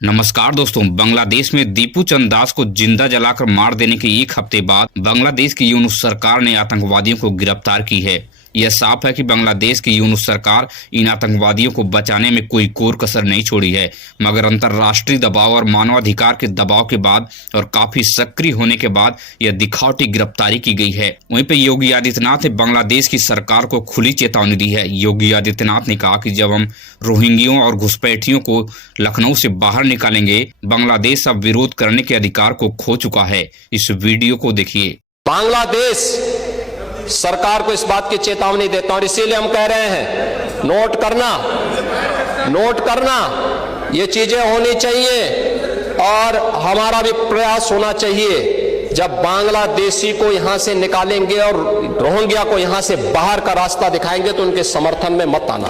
नमस्कार दोस्तों, बांग्लादेश में दीपू चंद दास को जिंदा जलाकर मार देने के एक हफ्ते बाद बांग्लादेश की यूनुस सरकार ने आतंकवादियों को गिरफ्तार की है। यह साफ है कि बांग्लादेश की यूनुस सरकार इन आतंकवादियों को बचाने में कोई कोर कसर नहीं छोड़ी है, मगर अंतर्राष्ट्रीय दबाव और मानवाधिकार के दबाव के बाद और काफी सक्रिय होने के बाद यह दिखावटी गिरफ्तारी की गई है। वहीं पे योगी आदित्यनाथ ने बांग्लादेश की सरकार को खुली चेतावनी दी है। योगी आदित्यनाथ ने कहा कि जब हम रोहिंग्यों और घुसपैठियों को लखनऊ से बाहर निकालेंगे, बांग्लादेश अब विरोध करने के अधिकार को खो चुका है। इस वीडियो को देखिए। बांग्लादेश सरकार को इस बात की चेतावनी देता हूं और इसीलिए हम कह रहे हैं, नोट करना ये चीजें होनी चाहिए और हमारा भी प्रयास होना चाहिए। जब बांग्लादेशी को यहां से निकालेंगे और रोहिंग्या को यहां से बाहर का रास्ता दिखाएंगे तो उनके समर्थन में मत आना।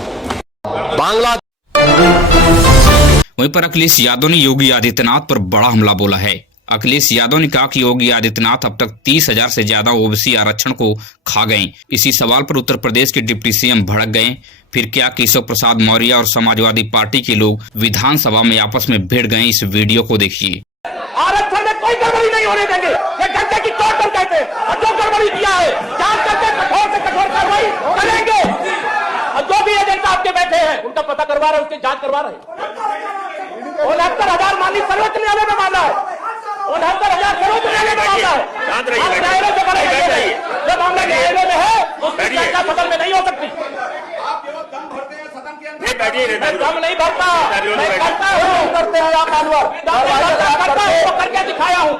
वहीं पर अखिलेश यादव ने योगी आदित्यनाथ पर बड़ा हमला बोला है। अखिलेश यादव ने कहा कि योगी आदित्यनाथ अब तक 30,000 से ज्यादा ओबीसी आरक्षण को खा गए। इसी सवाल पर उत्तर प्रदेश के डिप्टी सीएम भड़क गए। फिर क्या केशव प्रसाद मौर्य और समाजवादी पार्टी के लोग विधानसभा में आपस में भिड़ गए? इस वीडियो को देखिए। आरक्षण में कोई गड़बड़ी नहीं होने देंगे। ये जनता की तौर पर कहते हैं और जो गड़बड़ी किया है जांच करके कठोर से कठोर कार्रवाई करेंगे। और जो भी एजेंट आपके बैठे हैं उनका पता करवा रहे, उसकी जांच करवा रहे। 69,000 माननीय सर्वोच्च न्यायालय में मामला है। 69,000 सर्वोच्च न्यायालय में मामला है। न्यायालय से करेंगे। जब मामला न्यायालय में है उसकी चर्चा सदन में नहीं हो सकती। दम नहीं भरता, मैं करता हूँ, करते हैं आप मानवर, करता हूँ, करके दिखाया हूँ।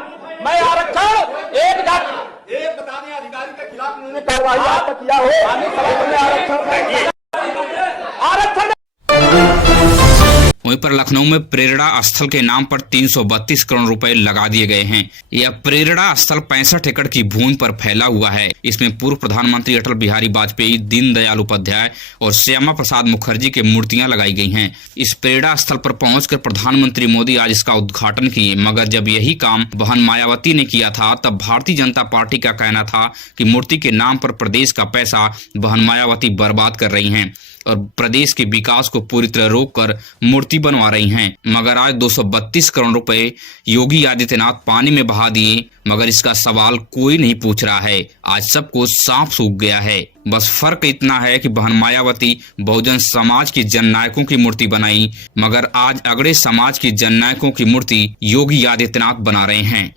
मैं आरक्षण एक जाति बता दें अधिकारी के खिलाफ उन्होंने कार्रवाई आप किया हो। आरक्षण वहीं पर लखनऊ में प्रेरणा स्थल के नाम पर 332 करोड़ रुपए लगा दिए गए हैं। यह प्रेरणा स्थल 65 एकड़ की भूमि पर फैला हुआ है। इसमें पूर्व प्रधानमंत्री अटल बिहारी वाजपेयी, दीनदयाल उपाध्याय और श्यामा प्रसाद मुखर्जी की मूर्तियां लगाई गई हैं। इस प्रेरणा स्थल पर पहुंचकर प्रधानमंत्री मोदी आज इसका उद्घाटन किए, मगर जब यही काम बहन मायावती ने किया था तब भारतीय जनता पार्टी का कहना था कि मूर्ति के नाम पर प्रदेश का पैसा बहन मायावती बर्बाद कर रही हैं और प्रदेश के विकास को पूरी तरह रोककर मूर्ति बनवा रही हैं। मगर आज 232 करोड़ रुपए योगी आदित्यनाथ पानी में बहा दिए, मगर इसका सवाल कोई नहीं पूछ रहा है। आज सब कुछ साफ सूख गया है। बस फर्क इतना है कि बहन मायावती बहुजन समाज की जननायकों की मूर्ति बनाई, मगर आज अगड़े समाज की जननायकों की मूर्ति योगी आदित्यनाथ बना रहे हैं।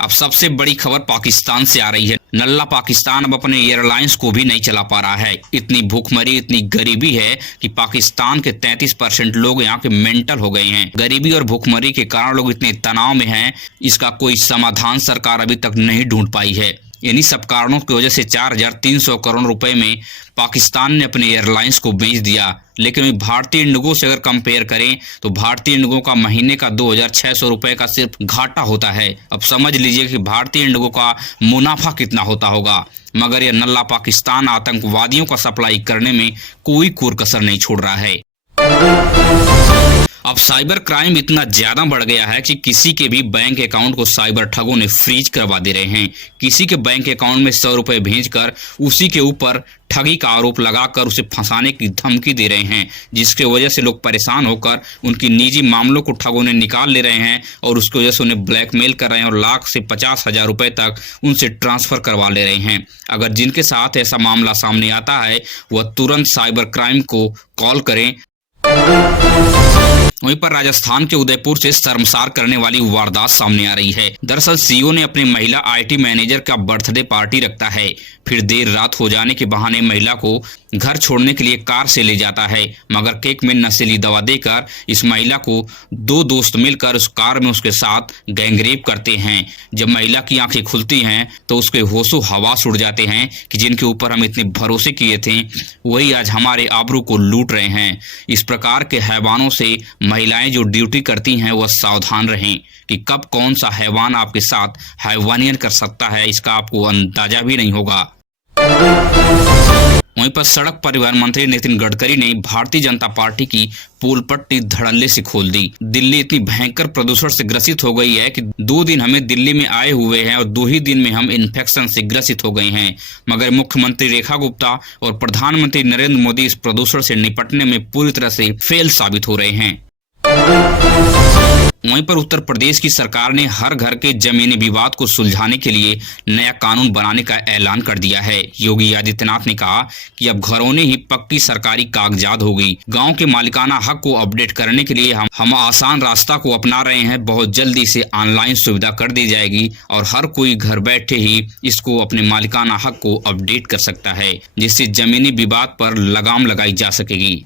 अब सबसे बड़ी खबर पाकिस्तान से आ रही है। नल्ला पाकिस्तान अब अपने एयरलाइंस को भी नहीं चला पा रहा है। इतनी भूखमरी, इतनी गरीबी है कि पाकिस्तान के 33% लोग यहाँ के मेंटल हो गए हैं। गरीबी और भूखमरी के कारण लोग इतने तनाव में हैं, इसका कोई समाधान सरकार अभी तक नहीं ढूंढ पाई है। इन्हीं सब कारणों की वजह से 4,300 करोड़ रुपए में पाकिस्तान ने अपने एयरलाइंस को बेच दिया। लेकिन भारतीय इंडिगो से अगर कंपेयर करें तो भारतीय इंडिगो का महीने का 2,600 रुपए का सिर्फ घाटा होता है। अब समझ लीजिए कि भारतीय इंडिगो का मुनाफा कितना होता होगा। मगर यह नल्ला पाकिस्तान आतंकवादियों का सप्लाई करने में कोई कोर कसर नहीं छोड़ रहा है। अब साइबर क्राइम इतना ज्यादा बढ़ गया है कि किसी के भी बैंक अकाउंट को साइबर ठगों ने फ्रीज करवा दे रहे हैं। किसी के बैंक अकाउंट में 100 रुपए भेजकर उसी के ऊपर ठगी का आरोप लगाकर उसे फंसाने की धमकी दे रहे हैं, जिसके वजह से लोग परेशान होकर उनकी निजी मामलों को ठगों ने निकाल ले रहे हैं और उसकी वजह से उन्हें ब्लैकमेल कर रहे हैं और लाख से 50,000 रुपए तक उनसे ट्रांसफर करवा ले रहे हैं। अगर जिनके साथ ऐसा मामला सामने आता है वह तुरंत साइबर क्राइम को कॉल करें। वहीं पर राजस्थान के उदयपुर से शर्मसार करने वाली वारदात सामने आ रही है। दरअसल सीईओ ने अपनी महिला आईटी मैनेजर का बर्थडे पार्टी रखता है, फिर देर रात हो जाने के बहाने महिला को घर छोड़ने के लिए कार से ले जाता है, मगर केक में नशीली दवा देकर इस महिला को 2 दोस्त मिलकर उस कार में उसके साथ गैंगरेप करते हैं। जब महिला की आंखें खुलती हैं तो उसके होशो हवास उड़ जाते हैं कि जिनके ऊपर हम इतने भरोसे किए थे वही आज हमारे आबरू को लूट रहे हैं। इस प्रकार के हैवानों से महिलाएं जो ड्यूटी करती हैं वह सावधान रहें कि कब कौन सा हैवान आपके साथ हैवानियत कर सकता है, इसका आपको अंदाजा भी नहीं होगा। वहीं पर सड़क परिवहन मंत्री नितिन गडकरी ने भारतीय जनता पार्टी की पोल पट्टी धड़ल्ले से खोल दी। दिल्ली इतनी भयंकर प्रदूषण से ग्रसित हो गई है कि 2 दिन हमें दिल्ली में आए हुए हैं और 2 ही दिन में हम इन्फेक्शन से ग्रसित हो गए हैं। मगर मुख्यमंत्री रेखा गुप्ता और प्रधानमंत्री नरेंद्र मोदी इस प्रदूषण से निपटने में पूरी तरह से फेल साबित हो रहे हैं। वहीं पर उत्तर प्रदेश की सरकार ने हर घर के जमीनी विवाद को सुलझाने के लिए नया कानून बनाने का ऐलान कर दिया है। योगी आदित्यनाथ ने कहा कि अब घरों में ही पक्की सरकारी कागजात होगी। गांव के मालिकाना हक को अपडेट करने के लिए हम आसान रास्ता को अपना रहे हैं। बहुत जल्दी से ऑनलाइन सुविधा कर दी जाएगी और हर कोई घर बैठे ही इसको अपने मालिकाना हक को अपडेट कर सकता है, जिससे जमीनी विवाद पर लगाम लगाई जा सकेगी।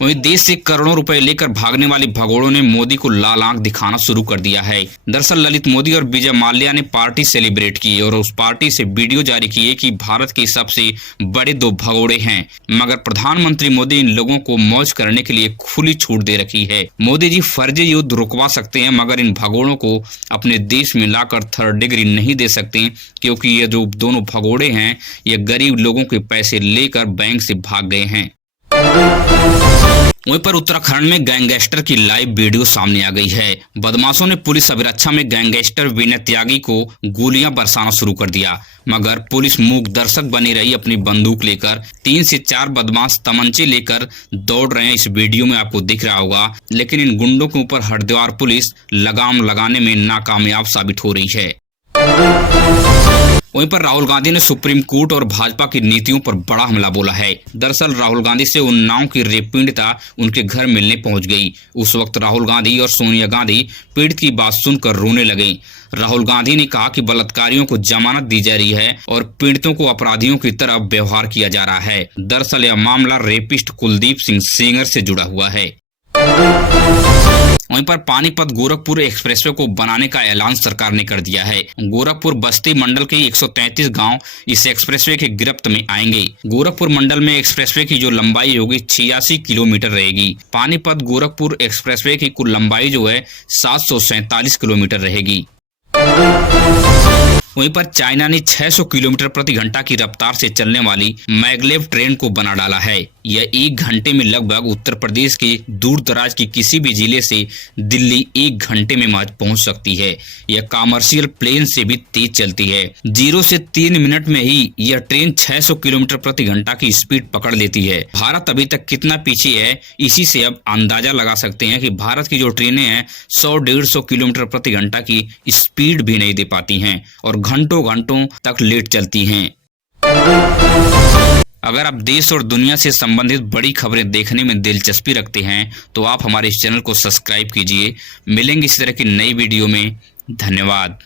वहीं देश से करोड़ों रुपए लेकर भागने वाली भगोड़ों ने मोदी को लाल आंख दिखाना शुरू कर दिया है। दरअसल ललित मोदी और विजय माल्या ने पार्टी सेलिब्रेट की और उस पार्टी से वीडियो जारी किए कि भारत के सबसे बड़े 2 भगोड़े हैं, मगर प्रधानमंत्री मोदी इन लोगों को मौज करने के लिए खुली छूट दे रखी है। मोदी जी फर्जी युद्ध रुकवा सकते हैं, मगर इन भगोड़ों को अपने देश में लाकर 3rd डिग्री नहीं दे सकते, क्योंकि ये जो दोनों भगोड़े हैं ये गरीब लोगों के पैसे लेकर बैंक से भाग गए हैं। वहीं पर उत्तराखंड में गैंगस्टर की लाइव वीडियो सामने आ गई है। बदमाशों ने पुलिस अभिरक्षा में गैंगस्टर विनय त्यागी को गोलियां बरसाना शुरू कर दिया, मगर पुलिस मूक दर्शक बनी रही। अपनी बंदूक लेकर 3 से 4 बदमाश तमंचे लेकर दौड़ रहे हैं। इस वीडियो में आपको दिख रहा होगा, लेकिन इन गुंडों के ऊपर हरिद्वार पुलिस लगाम लगाने में नाकामयाब साबित हो रही है। वहीं पर राहुल गांधी ने सुप्रीम कोर्ट और भाजपा की नीतियों पर बड़ा हमला बोला है। दरअसल राहुल गांधी से उन्नाव की रेप पीड़िता उनके घर मिलने पहुंच गई। उस वक्त राहुल गांधी और सोनिया गांधी पीड़ित की बात सुनकर रोने लगे। राहुल गांधी ने कहा कि बलात्कारियों को जमानत दी जा रही है और पीड़ितों को अपराधियों की तरह व्यवहार किया जा रहा है। दरअसल यह मामला रेपिस्ट कुलदीप सिंह सेंगर से जुड़ा हुआ है। वहीं पर पानीपत गोरखपुर एक्सप्रेसवे को बनाने का ऐलान सरकार ने कर दिया है। गोरखपुर बस्ती मंडल के 133 गांव इस एक्सप्रेसवे के गिरफ्त में आएंगे। गोरखपुर मंडल में एक्सप्रेसवे की जो लंबाई होगी 86 किलोमीटर रहेगी। पानीपत गोरखपुर एक्सप्रेसवे की कुल लंबाई जो है 747 किलोमीटर रहेगी। वहीं पर चाइना ने 600 किलोमीटर प्रति घंटा की रफ्तार से चलने वाली मैगलेव ट्रेन को बना डाला है। यह 1 घंटे में लगभग उत्तर प्रदेश के दूर दराज की किसी भी जिले से दिल्ली 1 घंटे में पहुंच सकती है। यह कमर्शियल प्लेन से भी तेज चलती है। 0 से 3 मिनट में ही यह ट्रेन 600 किलोमीटर प्रति घंटा की स्पीड पकड़ लेती है। भारत अभी तक कितना पीछे है, इसी से अब अंदाजा लगा सकते हैं कि भारत की जो ट्रेनें हैं 100-150 किलोमीटर प्रति घंटा की स्पीड भी नहीं दे पाती हैं और घंटों घंटों तक लेट चलती हैं। अगर आप देश और दुनिया से संबंधित बड़ी खबरें देखने में दिलचस्पी रखते हैं तो आप हमारे इस चैनल को सब्सक्राइब कीजिए। मिलेंगे इस तरह की नई वीडियो में। धन्यवाद।